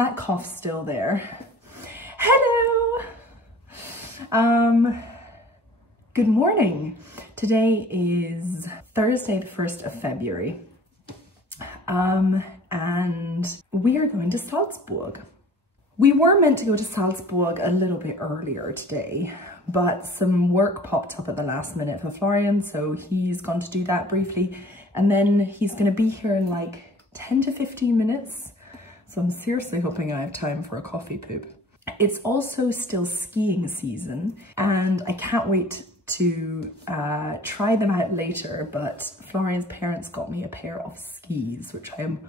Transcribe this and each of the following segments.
that cough's still there. Hello! Good morning. Today is Thursday, the 1st of February. And we are going to Salzburg. We were meant to go to Salzburg a little bit earlier today, but some work popped up at the last minute for Florian, so he's gone to do that briefly. And then he's gonna be here in like 10 to 15 minutes. So I'm seriously hoping I have time for a coffee poop. It's also still skiing season, and I can't wait to try them out later, but Florian's parents got me a pair of skis, which I am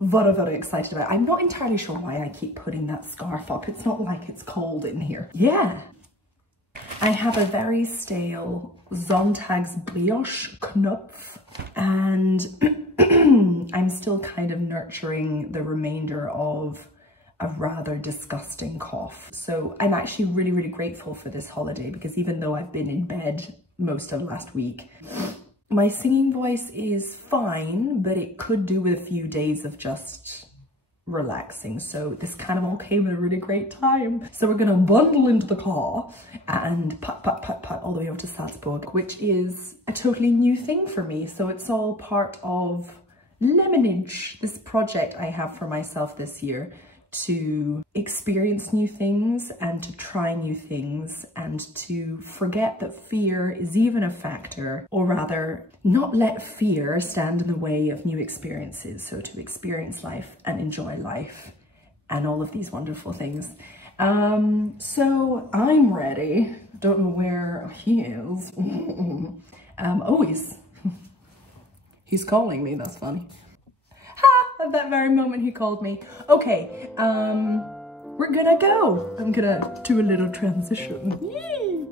very, very excited about. I'm not entirely sure why I keep putting that scarf up. It's not like it's cold in here. Yeah. I have a very stale Sonntagsbrioche Knopf, and I'm still kind of nurturing the remainder of a rather disgusting cough. So I'm actually really, really grateful for this holiday, because even though I've been in bed most of last week, my singing voice is fine, but it could do with a few days of just relaxing. So this kind of all came at a really great time. So we're gonna bundle into the car and putt all the way over to Salzburg, which is a totally new thing for me. So it's all part of Lemonage, this project I have for myself this year, to experience new things and to try new things and to forget that fear is even a factor, or rather not let fear stand in the way of new experiences. So to experience life and enjoy life and all of these wonderful things. So I'm ready. Don't know where he is. Oh, he's calling me. That's funny. At that very moment he called me. Okay, we're gonna go. I'm gonna do a little transition. Yee!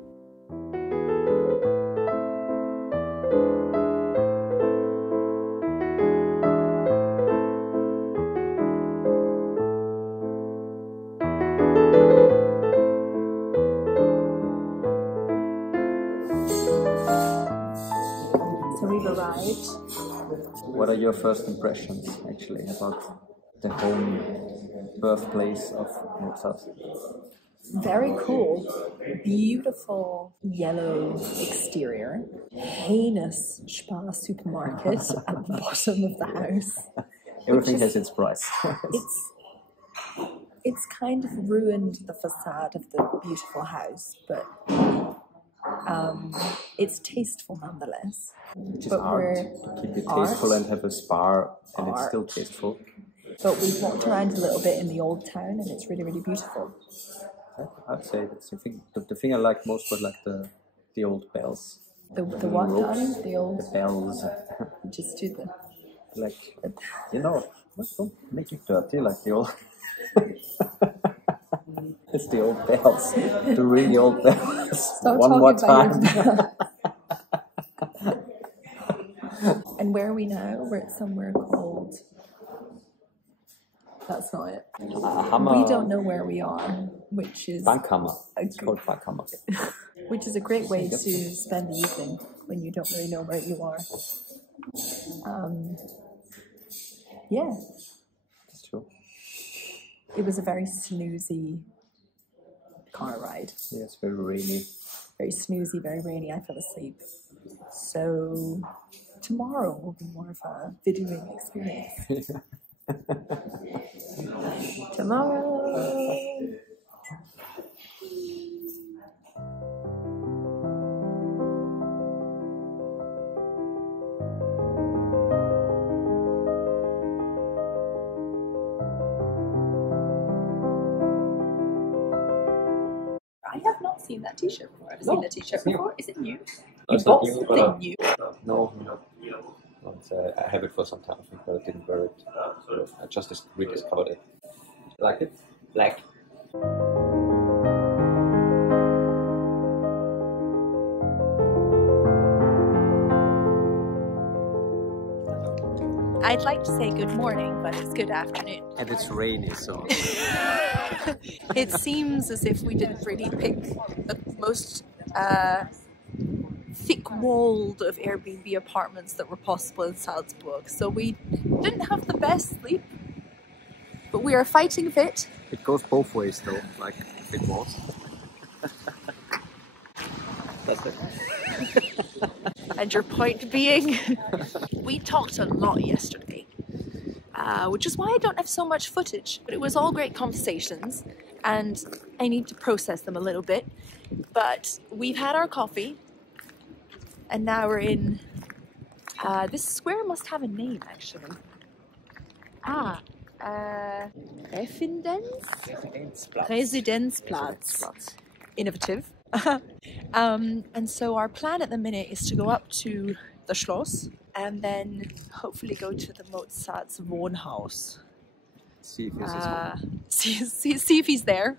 So we've arrived. What are your first impressions, actually, about the home birthplace of Mozart? Very cool. Beautiful yellow exterior. Heinous Spar supermarket at the bottom of the house. Everything has its price. It's kind of ruined the facade of the beautiful house, but it's tasteful nonetheless. Which is art, to keep it tasteful and have a spa, and it's still tasteful. But we've walked around a little bit in the old town, and it's really, really beautiful. I'd say that's the thing. The thing I liked most was like the old bells. The what, darling? The bells. Just do the... Like, you know, don't make it dirty like the old... It's the old bells. The really old bells. Stop One more time. And where are we now? We're at somewhere called... That's not it. We don't know where we are, which is... Bankhammer. It's called Bankhammer. Which is a great way to spend the evening when you don't really know where you are. Yeah. That's true. It was a very snoozy car ride. Yeah, it's very rainy. Very snoozy, very rainy. I fell asleep. So tomorrow will be more of a videoing experience. Tomorrow. I have not seen that t-shirt before. I've seen the t-shirt before. Is it new? You bought something new? No. I have it for some time, I think, but I didn't wear it. I just rediscovered it. You like it? Black. I'd like to say good morning, but it's good afternoon. And it's rainy, so... It seems as if we didn't really pick the most thick-walled of Airbnb apartments that were possible in Salzburg, so we didn't have the best sleep. but we are fighting fit. It goes both ways though, like if it was. That's it. And your point being, we talked a lot yesterday, which is why I don't have so much footage, but it was all great conversations and I need to process them a little bit. But we've had our coffee and now we're in, this square must have a name actually. Residenzplatz. Innovative. And so our plan at the minute is to go up to the Schloss and then hopefully go to the Mozart's Wohnhaus. See if this is home. See if he's there,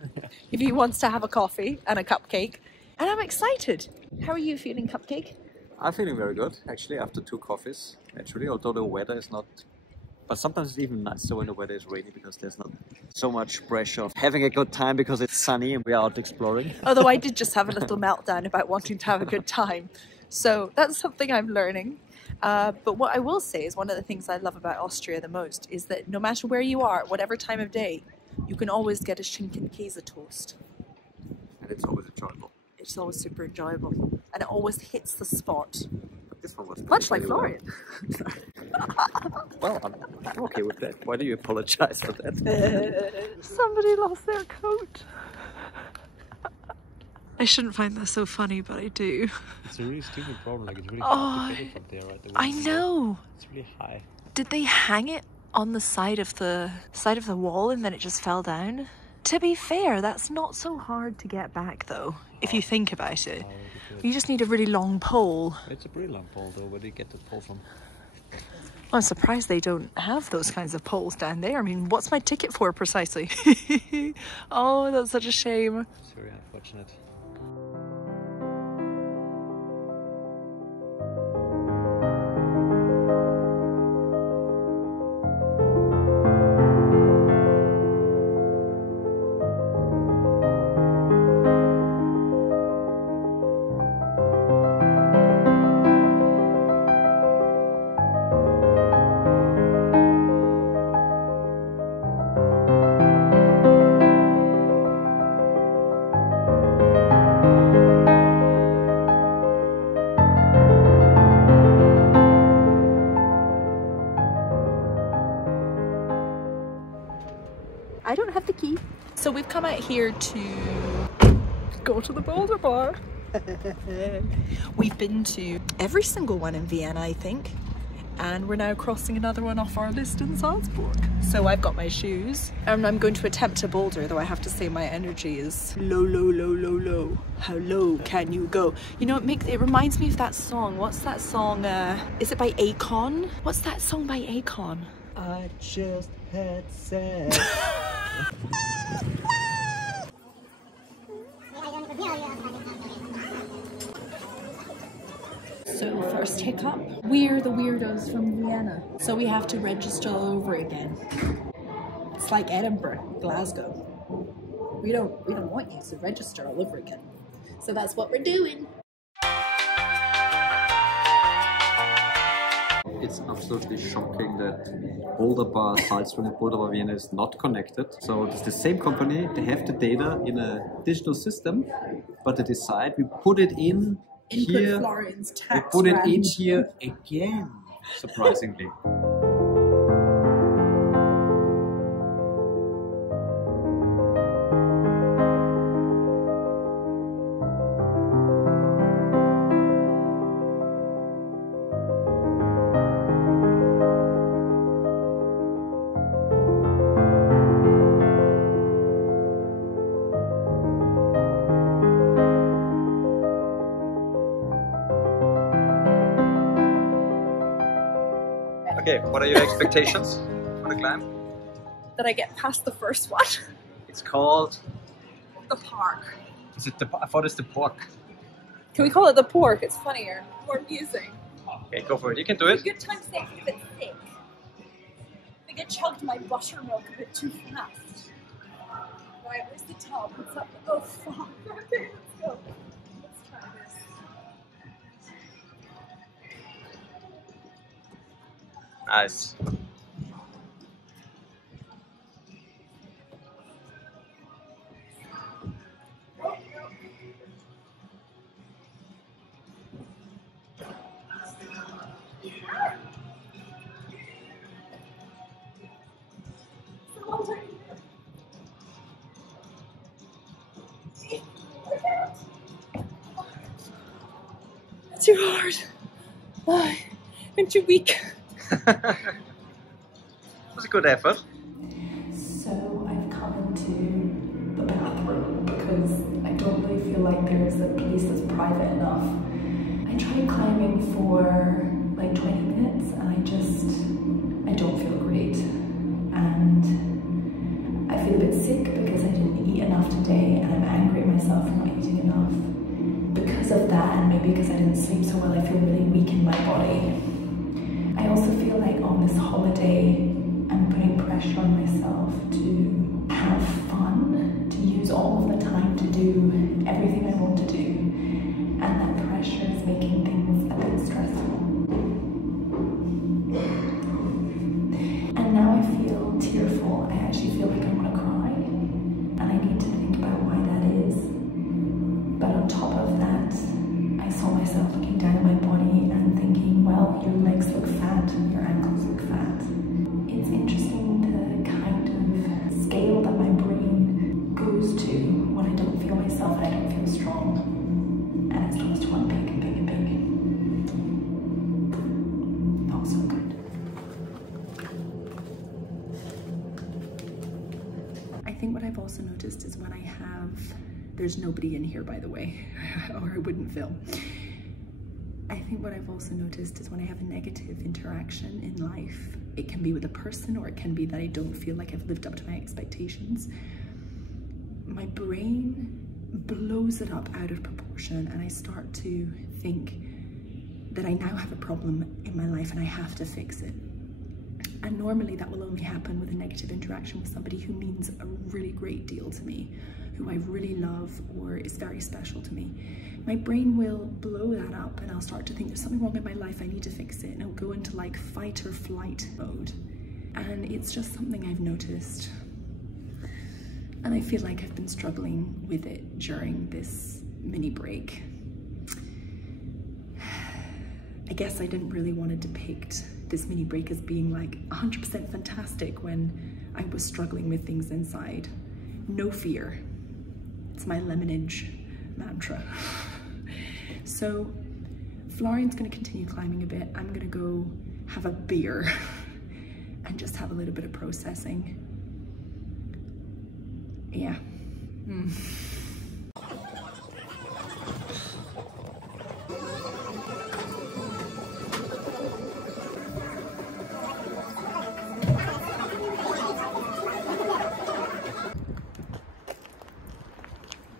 if he wants to have a coffee and a cupcake. And I'm excited. How are you feeling, Cupcake? I'm feeling very good, actually, after 2 coffees, actually, although the weather is not... But sometimes it's even nicer when the weather is rainy because there's not so much pressure of having a good time because it's sunny and we're out exploring. Although I did just have a little meltdown about wanting to have a good time. So that's something I'm learning. But what I will say is one of the things I love about Austria the most is that no matter where you are, whatever time of day, you can always get a Schinken-Käse toast. And it's always enjoyable. It's always super enjoyable. And it always hits the spot. This one was much like Florian. Well, I'm okay with that. Why do you apologize for that? Somebody lost their coat. I shouldn't find that so funny, but I do. It's a really stupid problem. Like, it's really hard to get it from there, right? I know. It's really high. Did they hang it on the side of the wall and then it just fell down? To be fair, that's not so hard to get back though, if you think about it. You just need a really long pole. It's a pretty long pole though. Where do you get the pole from? I'm surprised they don't have those kinds of poles down there. I mean, what's my ticket for precisely? Oh, that's such a shame. It's very unfortunate. I don't have the key. So we've come out here to go to the boulder bar. We've been to every single one in Vienna, I think. And we're now crossing another one off our list in Salzburg. So I've got my shoes and I'm going to attempt to boulder, though I have to say my energy is low, low, low, low, low. How low can you go? You know, it reminds me of that song. What's that song? Is it by Akon? What's that song by Akon? I just had sex. So first hiccup, we're the weirdos from Vienna, so we have to register all over again. It's like Edinburgh, Glasgow. We don't want you to register all over again. So that's what we're doing. It's absolutely shocking that Boulder Bar Salzburg and Boulder Bar Vienna is not connected. So it's the same company, they have the data in a digital system, but they decide we put it in here, Florian's we tax put it brand. in here again, surprisingly. Okay, what are your expectations for the climb? That I get past the first one. It's called... The park. Is it the... I thought it's the pork. Can we call it the pork? It's funnier. More amusing. Okay, go for it. You can do it. Good time safe, a bit thick. I think I chugged my buttermilk a bit too fast. Right, where's the tub? What's up? Oh, fuck. Okay, let's go. Let's try this. Nice. too hard. I'm too weak. It was a good effort. So I've come into the bathroom because I don't really feel like there's a place that's private enough. I tried climbing for like 20 minutes and I don't feel great. And I feel a bit sick because I didn't eat enough today and I'm angry at myself for not eating enough. Because of that, and maybe because I didn't sleep so well, I feel really weak in my body. I also feel like on this holiday, I'm putting pressure on myself to have fun, to use all of the time to do everything I want to do. And that pressure is making things a bit stressful. And now I feel tearful. I actually feel like I want to cry. And I need to think about why that is. But on top of that, I saw myself looking down at my body and thinking, well, your legs look fat and your ankles look fat. It's interesting the kind of scale that my brain goes to when I don't feel myself and I don't feel strong. And it starts to unpick and pick and pick. Not so good. I think what I've also noticed is when I have, there's nobody in here by the way, or I wouldn't film. I think what I've also noticed is when I have a negative interaction in life, it can be with a person or it can be that I don't feel like I've lived up to my expectations. My brain blows it up out of proportion and I start to think that I now have a problem in my life and I have to fix it. And normally that will only happen with a negative interaction with somebody who means a really great deal to me, who I really love or is very special to me. My brain will blow that up and I'll start to think there's something wrong in my life, I need to fix it, and I'll go into like fight or flight mode. And it's just something I've noticed. And I feel like I've been struggling with it during this mini break. I guess I didn't really want to depict this mini break as being like 100% fantastic when I was struggling with things inside. No fear. It's my lemonage mantra. So Florian's gonna continue climbing a bit. I'm gonna go have a beer and just have a little bit of processing. Yeah.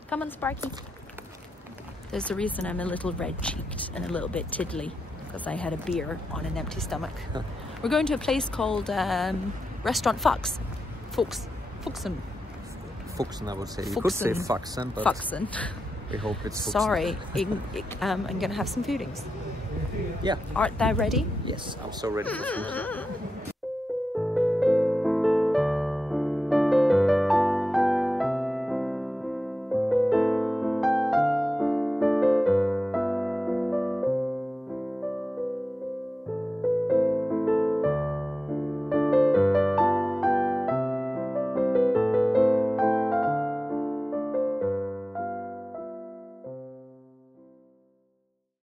Come on, Sparky. There's the reason I'm a little red-cheeked and a little bit tiddly, because I had a beer on an empty stomach. We're going to a place called Restaurant Fox. Fuchsen, I would say. You could say Fuchsen, but Fuchsen. we hope it's Fuchsen. Sorry, I'm gonna have some foodings. Yeah. Aren't they ready? Yes, I'm so ready for food.